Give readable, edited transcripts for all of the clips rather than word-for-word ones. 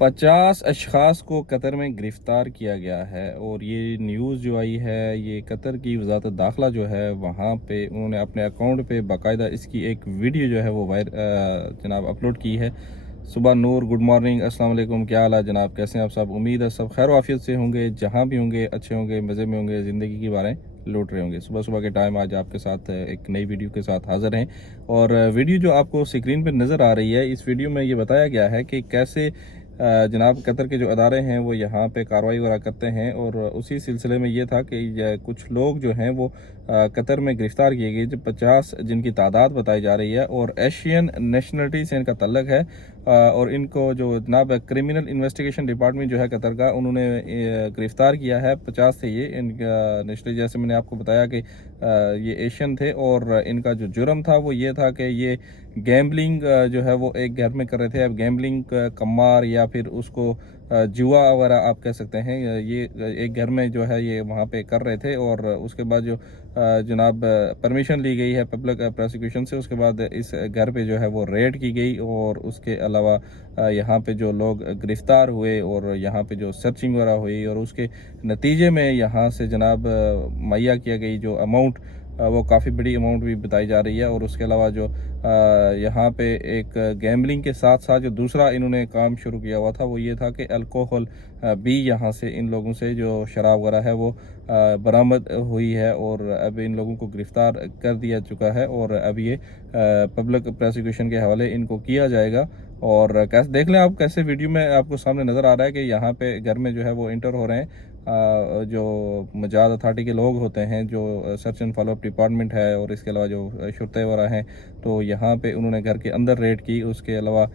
50 अशख़ास को कतर में गिरफ़्तार किया गया है और ये न्यूज़ जो आई है ये कतर की वज़ारत दाखिला जो है वहाँ पे उन्होंने अपने अकाउंट पे बाकायदा इसकी एक वीडियो जो है वो जनाब अपलोड की है। सुबह नूर, गुड मॉर्निंग, अस्सलाम वालेकुम, क्या हाल है जनाब, कैसे हैं आप सब? उम्मीद है सब खैर आफियत से होंगे, जहाँ भी होंगे अच्छे होंगे, मज़े में होंगे, ज़िंदगी की बारें लौट रहे होंगे। सुबह सुबह के टाइम आज आपके साथ एक नई वीडियो के साथ हाज़िर हैं और वीडियो जो आपको स्क्रीन पर नज़र आ रही है, इस वीडियो में ये बताया गया है कि कैसे जनाब कतर के जो अदारे हैं वो यहाँ पे कार्रवाई वगैरह करते हैं और उसी सिलसिले में ये था कि कुछ लोग जो हैं वो कतर में गिरफ़्तार किए गए, जो 50 जिनकी तादाद बताई जा रही है और एशियन नेशनलिटी से इनका तल्लक है। और इनको जो जनाब क्रिमिनल इन्वेस्टिगेशन डिपार्टमेंट जो है कतर का, उन्होंने गिरफ़्तार किया है 50 से। ये इनका नेशनली, जैसे मैंने आपको बताया कि ये एशियन थे और इनका जो जुर्म था वो ये था कि ये गैम्बलिंग जो है वो एक घर में कर रहे थे। अब गैम्बलिंग कमार या फिर उसको जुआ वगैरह आप कह सकते हैं, ये एक घर में जो है ये वहाँ पे कर रहे थे और उसके बाद जो जनाब परमिशन ली गई है पब्लिक प्रोसिक्यूशन से, उसके बाद इस घर पे जो है वो रेड की गई और उसके अलावा यहाँ पे जो लोग गिरफ़्तार हुए और यहाँ पे जो सर्चिंग वगैरह हुई और उसके नतीजे में यहाँ से जनाब मुहैया किया गई जो अमाउंट, वो काफ़ी बड़ी अमाउंट भी बताई जा रही है। और उसके अलावा जो यहाँ पे एक गैम्बलिंग के साथ साथ जो दूसरा इन्होंने काम शुरू किया हुआ था वो ये था कि अल्कोहल भी यहाँ से इन लोगों से जो शराब वगैरह है वो बरामद हुई है और अब इन लोगों को गिरफ़्तार कर दिया चुका है और अब ये पब्लिक प्रोसिक्यूशन के हवाले इनको किया जाएगा। और कैसे देख लें आप, कैसे वीडियो में आपको सामने नज़र आ रहा है कि यहाँ पे घर में जो है वो इंटर हो रहे हैं जो मजाद अथॉरिटी के लोग होते हैं, जो सर्च एंड फॉलोअप डिपार्टमेंट है और इसके अलावा जो शुरते वगैरह हैं, तो यहाँ पे उन्होंने घर के अंदर रेड की। उसके अलावा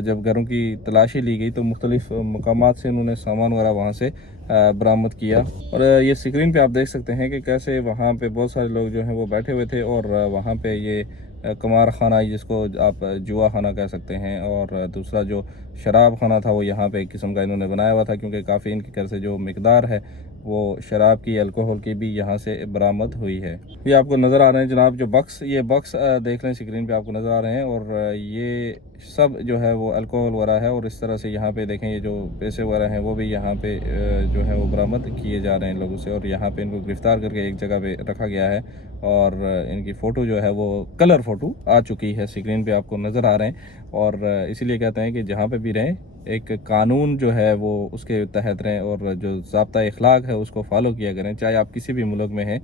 जब घरों की तलाशी ली गई तो मुख्तलिफ मकामात से उन्होंने सामान वगैरह वहाँ से बरामद किया। और ये स्क्रीन पे आप देख सकते हैं कि कैसे वहाँ पे बहुत सारे लोग जो हैं वो बैठे हुए थे और वहाँ पे ये कमार खाना, जिसको आप जुआ खाना कह सकते हैं, और दूसरा जो शराब खाना था वो यहाँ पे एक किस्म का इन्होंने बनाया हुआ था, क्योंकि काफ़ी इनके घर से जो मिकदार है वो शराब की, अल्कोहल की भी यहाँ से बरामद हुई है। ये आपको नज़र आ रहे हैं जनाब जो बक्स, ये बक्स देख लें स्क्रीन पे आपको नज़र आ रहे हैं और ये सब जो है वो अल्कोहल वगैरह है। और इस तरह से यहाँ पे देखें ये जो पैसे वगैरह हैं वो भी यहाँ पे जो है वो बरामद किए जा रहे हैं लोगों से और यहाँ पे इनको गिरफ़्तार करके एक जगह पे रखा गया है और इनकी फ़ोटो जो है वो कलर फ़ोटो आ चुकी है, स्क्रीन पे आपको नज़र आ रहे हैं। और इसीलिए कहते हैं कि जहाँ पे भी रहें एक कानून जो है वो उसके तहत रहें और जो ज़ाब्ता इखलाक है उसको फॉलो किया करें, चाहे आप किसी भी मुल्क में हैं।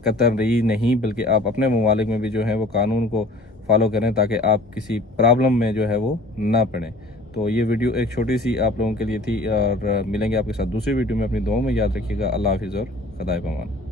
कतर ही नहीं बल्कि आप अपने ममालिक में भी जो है वो कानून को फॉलो करें ताकि आप किसी प्रॉब्लम में जो है वो ना पड़ें। तो ये वीडियो एक छोटी सी आप लोगों के लिए थी और मिलेंगे आपके साथ दूसरी वीडियो में। अपनी दुआओं में याद रखिएगा। अल्लाह हाफिज़ और खुदा पामान।